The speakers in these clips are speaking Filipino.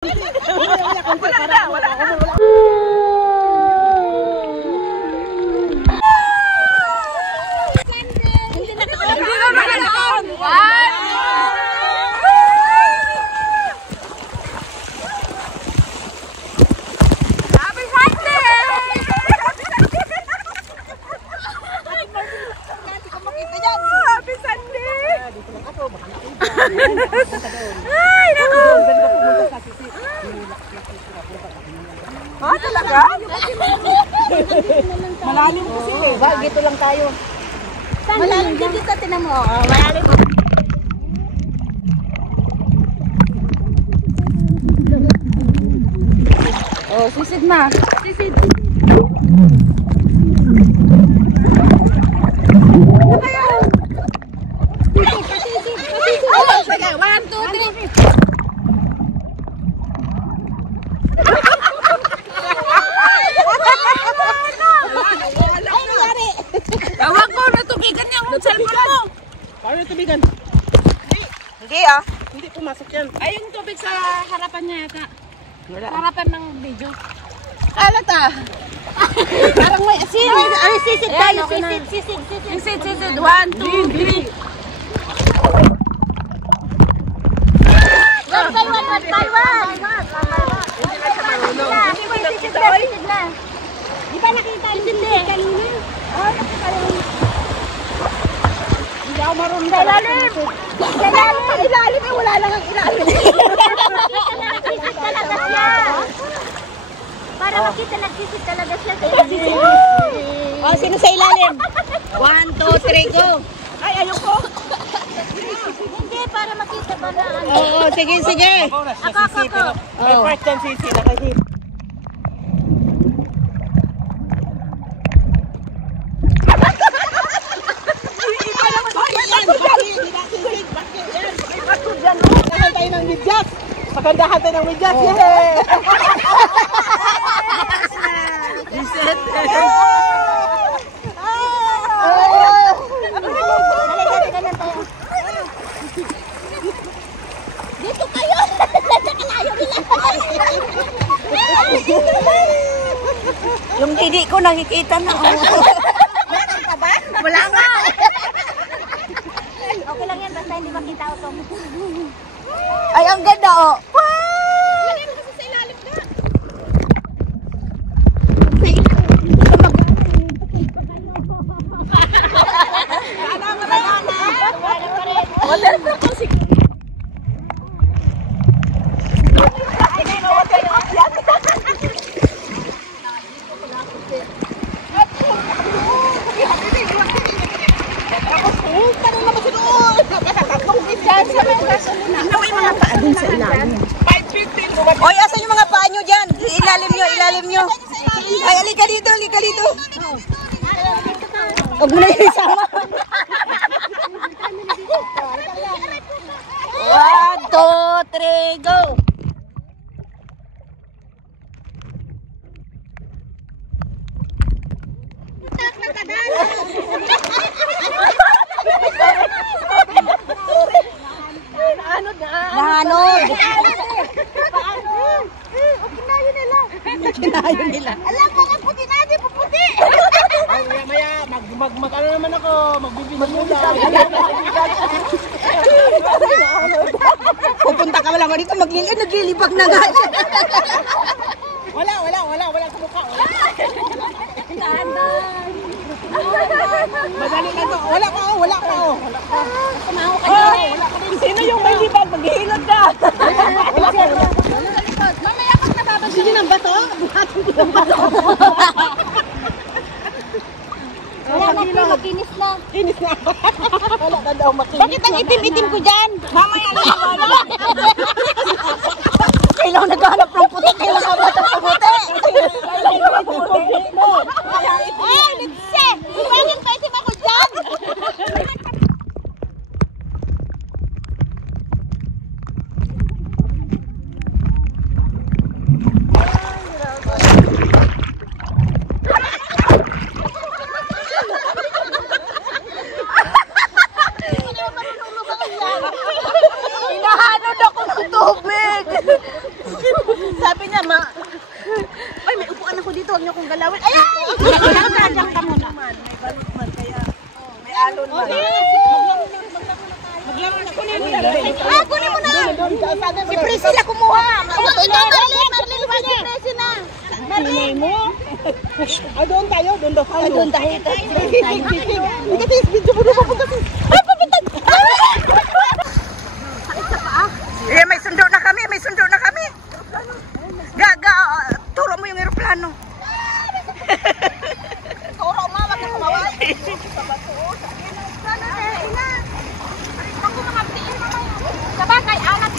Wala na, wala na. Hindi na nakakaon. Happy Sunday! Happy Sunday! Ay, naku! Ah, talaga? Malalim kasi eh. Ba, dito lang tayo. Malalim din dito, tinan mo. Malalim. Oh, sisid na. Sisid. Sige, 1, 2, 3. Tawag ko, natubigan niya ang cellphone mo. Paano natubigan? Hindi ah. Hindi pumasok yan. Ay, yung tubig sa harapan niya yata. Wala. Harapan ng video. Kalat ah. Parang may asin. Ay, sisid tayo, Sisid. 1, 2, 3. Di ba nakita yung sisid kanina? Hindi ako marunong. Ilalim! Ilalim eh, wala lang ang ilalim. Nagsisid talaga siya. Para makita nagsisid talaga siya. Oh, sino sa ilalim? 1, 2, 3, go! Ay, ayoko! Hindi, para makita ba na ano. Oo, sige, sige. Ako. May part dyan sisi, nakahit. Pagandahan tayo ng midyak! Pagandahan tayo ng midyak! Yay! Dito kayo! Nakalayo nila. Yung didi ko nakikita na. Meron pa ba? Wala nga. Okay lang yan, basta hindi makita ako. Ay, ang ganda oh. Oy, asan yung mga paa nyo dyan? Ilalim nyo. Ay, alika dito. Huwag mo na yung isama. 1, 2, 3, go! Nahanod. Kinayo nila. Alam ko lang, puti na, di puputi. Ay, maya, ano naman ako, magbibigay mo lang. Pupunta ka lang dito, naglilibag na nga. Wala sa mukha. Madali lang to. Wala pa. Kumaho ka dyan. Sino yung may libag? Maghihilod ka. Mamaya pag nababasa. Sige ng bato. Wala na, makinis na. Inis na. Wala na daw makinis. Bakit ang itim-itim ko dyan? Mamaya na wala. Kailangan naghahanap ng puti. Kailangan naghahanap ng puti. Eh, Litse! Bakit pa itim ako dyan? Hinahanod ako ng tubig. Doon tayo, doon daw tayo. Doon tayo. Ikatis, video mo doon papuntatis. Ay, papuntat! Eh, may sundo na kami, may sundo na kami. Gaga, turo mo yung eroplano. Turo, ma, wag na kumaway. Ako mga tiin mo. Sabagay, anak.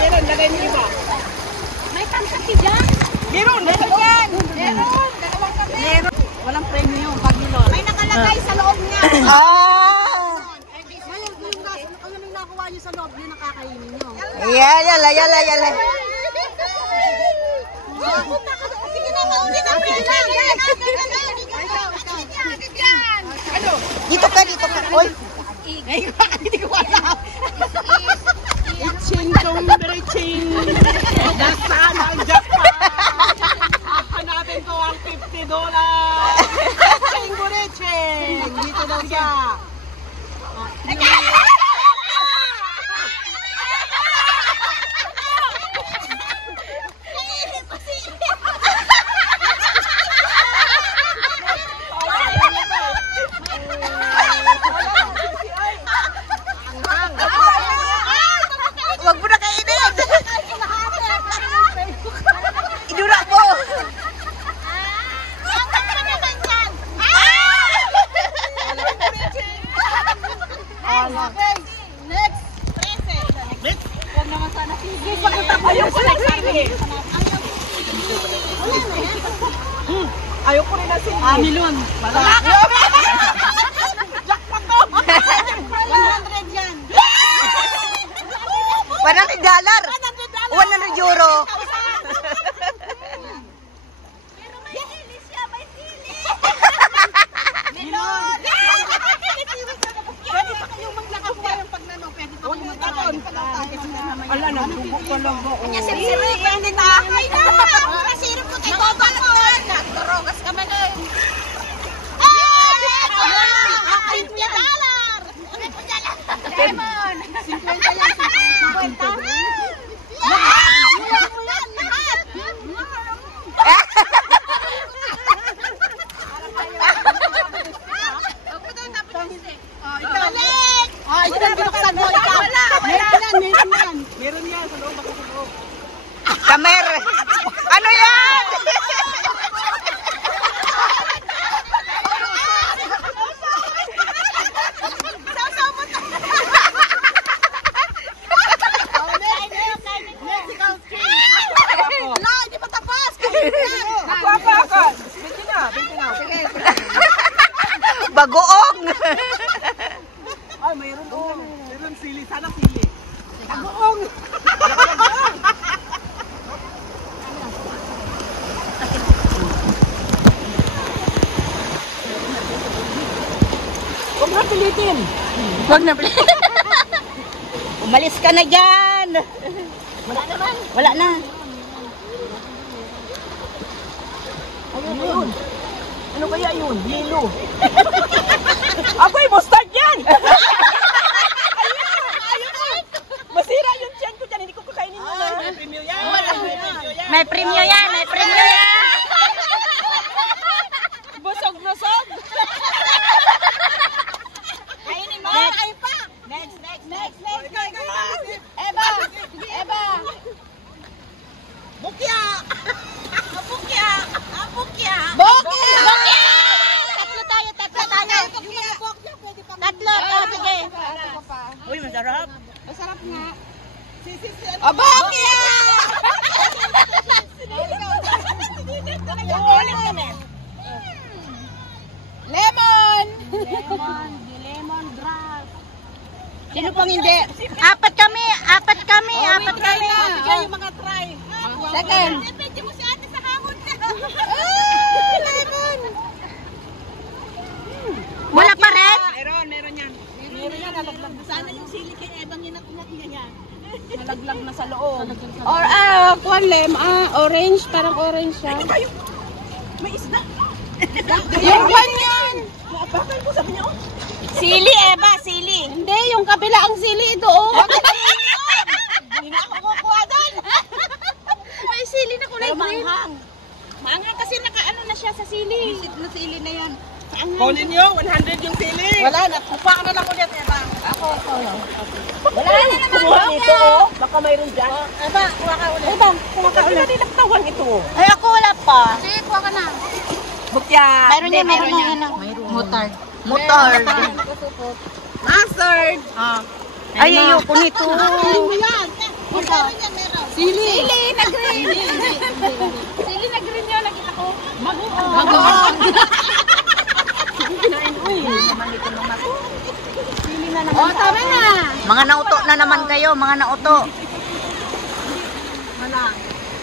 Meron, lagay mo iba. May pangkasi dyan. Meron, Yan. Meron. Dalawang kape. Meron. Walang premyo yung pag nilol. May nakalagay sa loob niya. Ano yung nakuha niyo sa loob niyo nakakainin niyo? Yala. Sige na, maunit ang Dito ka. Oy. Hindi ko alam. Ching chong ching. Nasaan ang jackpot? Hanapin ko ang $50. Ching ching. Dito daw siya. Wag mo na kainin. Idura mo. Next. Present. Huwag naman sana. Ayoko na sili. Ayoko rin na sili. Milon. Jackpot to. 100 yan. $100. 100 euro. Pero may sili siya, may sili. Melon. Pwede pa kayong maglakaw yung pagnano. Pwede pa kayong magkakon. Ala, nagbubo pa lang ba? Kanya sirip-siripan din na. Ay na. Nasirip ko kay Boba ko. Nagturogas ka man eh. $50. Lemon. 50 yan. 50. Meron yan sa loob. Baka sa loob. Kamer. Ano yan? Bagoong. Ay, mayroon doon. Meron sili. Sana sili. Bagoong. Huwag na pilitin. Huwag na. Umalis ka na dyan. Wala naman. Wala na. Ayun. Ano kaya yun? Yelo. Ako'y mustard yan! Masira yung tiyan ko dyan. Hindi ko kakainin mo lang. May premyo yan. May premyo yan. May premyo yan. Busog-busog. Kainin mo. Ay pa. Next. Eba. Bukya! Bukya. Tatlo tayo. Tatlo. Sige. Uy, masarap. Masarap nga. Bukya! Lemon. Lemon grass. Sino pang hindi? Apat kami. Bigay yung mga try. Second. Pwede mo si ate sa hamon. Wala pa rin? Meron yan. Nalaglag. Sana yung sili kay Ebang inat-inat niya yan. Nalaglag na sa loob. Or kuwan orange, parang orange siya. May isda. Yung kwan yan. Bakal ko sabi niya, oh. Sili, Eva, sili. Hindi, yung kabila ang sili doon. Hindi na ako kukuha doon. May sili na kulay green. Maanghang kasi nakaano na siya sa sili. Visit na sili na yan. Kunin niyo, 100 yung sili. Wala na, kupa ka na lang ulit, Eva. Ako. Wala na naman. Kumuha nito, oh. Baka mayroon dyan. Eva, kuha ka ulit. Eva, kuha ka ulit. Nilaktawan ito. Ay, ako wala pa. Sige, kuha ka na. Bukya. Meron niya. Mutard. Mutard. Mustard. Ay, ayoko nito. Sili na green. Sili na green yun, nakita ko. Bagoong. Oh, tama na. Mga nauto na naman kayo, mga nauto.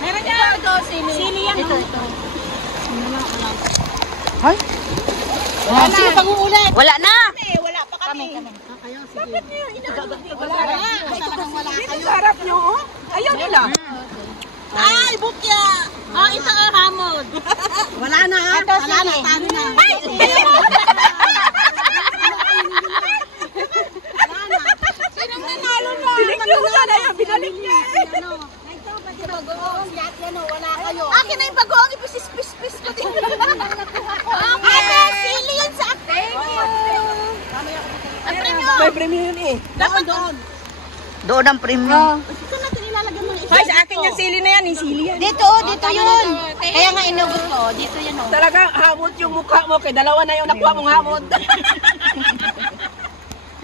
Meron niya. Ito, sili. Sili yan. Ito. Ay, Sige, pag-uulit. wala na. Wala pa kami. Kayo, sige. Wala na. Talagang wala kayo. Sarap niyo, oh. Ayaw nila. Ay, bukya. Ito ang hamod. Wala na, ha? Ito, sili. Ay, sili. Sinong nanalo na? Binigyan ko sana yan. Binalik niya. Ito, pati bagoong. Lahat yan, wala kayo. Akin na yung bagoong. Ipis-pis-pis ko din. Ate, sili yan sa akin. Ang premium. May premium yun, eh. Doon. Doon ang premium. Ito natin ilalagay mo na isa. Ay, sa akin yung sili na yan, eh. Sili yan. Dito yun. Kaya nga inugot ko. Dito yun, oh. Talaga, hamot yung mukha mo. Kaya dalawa na yung nakuha mong hamot.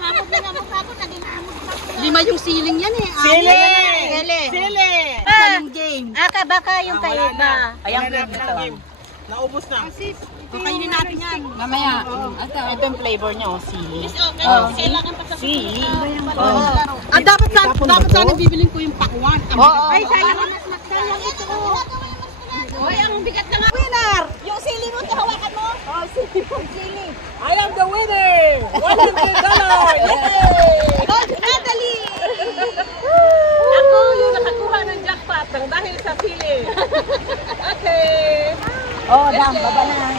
Hamot na nga mukha ko. Naging hamot pa ko. Lima yung siling yan, eh. Sili! Sili. Sili! Ito yung game. Baka yung Wala kayo na. ba? Ayan, naubos na. Kakainin natin yan. Mamaya. Ito yung flavor niya, oh. Sili. Kailangan pa sa Sili. Dapat sana bibilin ko yung pakwan. Ay, sayang. Sayang ito. Hoy, ang bigat na nga. Winner! Yung sili mo, hawakan mo. Oh, sili. Sili. I am the winner! $100! Yay! Gold Natalie! Ako yung nakakuha ng jackpot ng dahil sa sili. Okay. Oh, dam, baba na.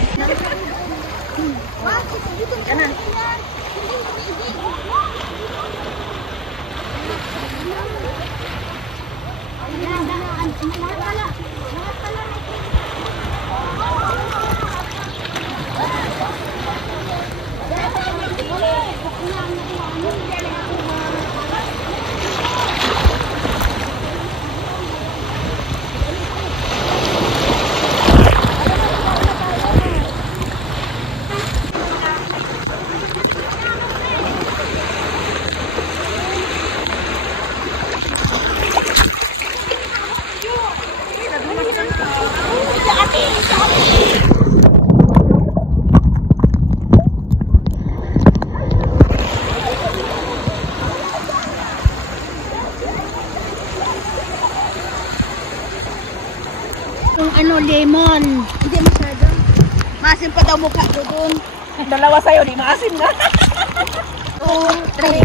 Yung lemon. Hindi masyado. Masin pa daw mukha ko dun. Dalawa sa'yo, di maasim na. 2, 3.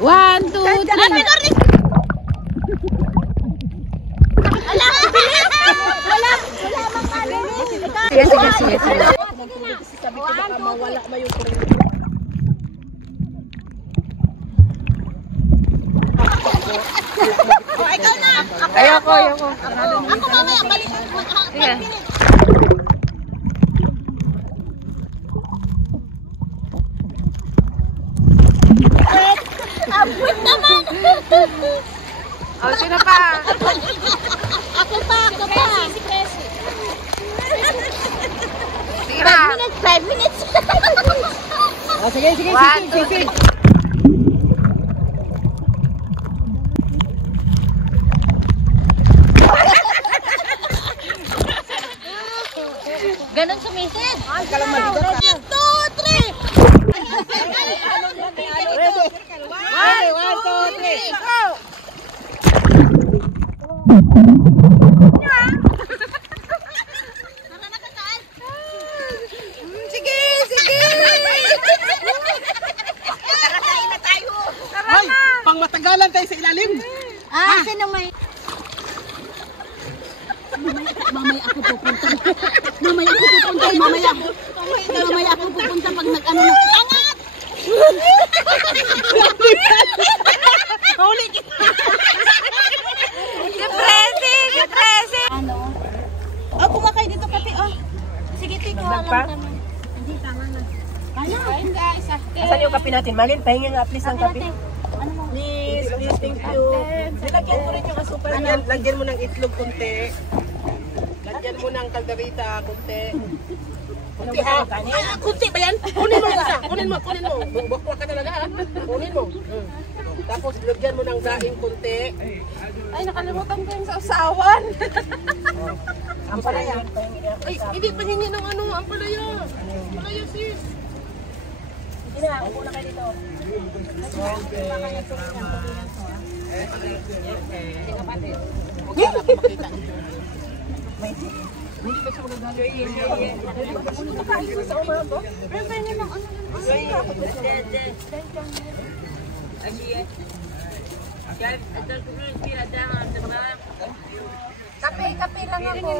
One, two, three. Sige. Sabi ko baka mawala ba yung kuryente. O, ikaw na. Ayoko. Ako mamaya, balik. Sige. Abot naman. Oh, sino pa? Ako pa. Sige na. 5 minutes. Sige. Ganon sumisid. 1, 2, 3. Ready, 1, 2, 3. Go! Sige. Kain na tayo. Ay, pang matagalan tayo sa ilalim. Sino may... Mamaya ako pupunta. Mamaya ako pupunta pag nag-ano na. Angat! Huli kita. Depressing. Ano? Oh, kumakay dito pati, oh. Sige, tiko. Hindi, tama na. Kain guys. Asan yung kape natin? Malin, pahinga nga please ang kape. Ano mo? Please, thank you. Nilagyan ko rin yung asukal niyan. Lagyan mo ng itlog konti. Lagyan mo ng kalderita konti. Kunti ha? Kunti ba yan? Kunin mo yung isa. Kunin mo. Bakwa ka talaga ha? Kunin mo. Tapos lagyan mo ng daing konti. Ay, nakalimutan ko yung sausawan. Ang palaya. Ay, hindi pa niya ng ano, ang palaya. Palaya sis. Sige na, upo na kayo dito. Kape lang ako.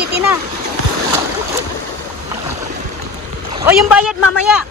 City na. O yung bayad mamaya.